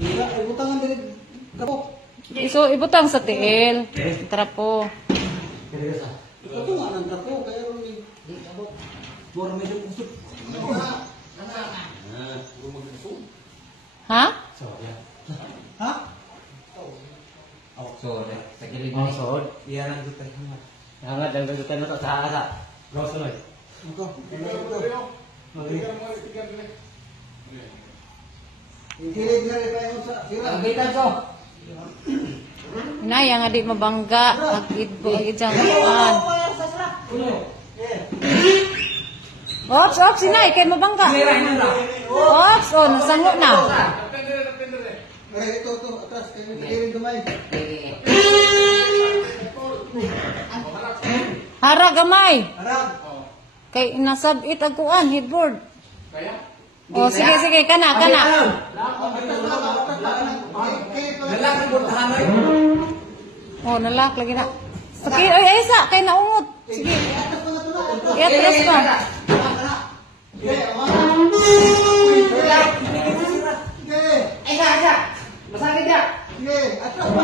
Iya, ibutangan dari kapok. So, ibutang sa tiil. Trapo. Ito nga nang kapok, kaya rin di kapok. Mura medyo kusot. Ha? Ha? Sorry. Sa gilid Oh, ni. sod. Iya nang dutay hangat. Hangat ang dutay na to sa asa. Rosoy. Ito. Gilid na rin kayo sa sira. Ang bitan so. Inaya nga di mabangga. Agid siyang kuan. Ops, ops, sinay, kay mabangga. Ops, oh, nasango na. Ito, atas. Gilid gamay. Hara gamay. Harap. Kay nasabit ang kuan, headboard. Oh, sige, sige, kana, kana. Lalaki po tahanay. Oh, nalak lagi na. Sige, ay, isa, kay naungot. Sige. Iatras pa. Ay, sa. Masakit ya. Sige, atras pa.